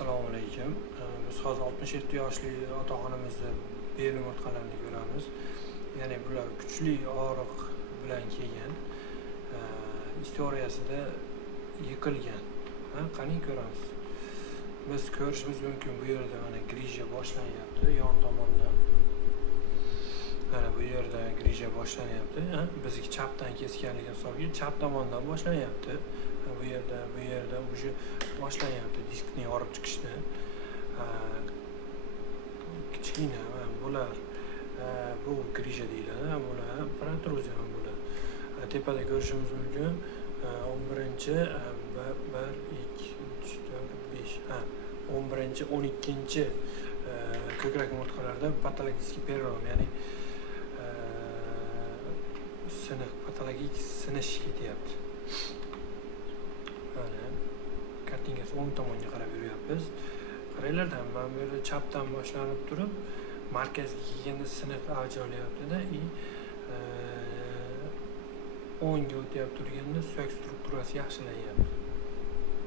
Assalomu alaykum. Biz hozir 67 yoshli otaxonimizni bel umurtqalarini ko'ramiz. Ya'ni bular kuchli og'riq bilan kelgan. Istoriyasida yiqilgan. Qani ko'ramiz. Biz ko'rishimiz mumkin, bu yerda mana grija boshlanyapti yon tomondan. Mana bu yerda grija boshlanyapti. Bizga chapdan kesganligi hisobiga chap tomondan boshlanyapti. Bu yerda уже boshlanyapti diskni yorib chiqishni. Kichkina bular bu grija deyiladi. Bular protruzia bular. Tepada ko'rishimiz mumkin. 11-chi 1 2 3 4 5 11-chi 12-chi ko'krak umurtqalarida patologik perelom, ya'ni patologik sinish ketyapti. Mana kartingasi o'ng tomonga qarab yuryapmiz. Qaranglar, mana bu yerda chapdan boshlanib turib, markazga kelganda siniq avj olyapti-da, o'ngga o'tyapti turganda suyak strukturasi yaxshilanyapti.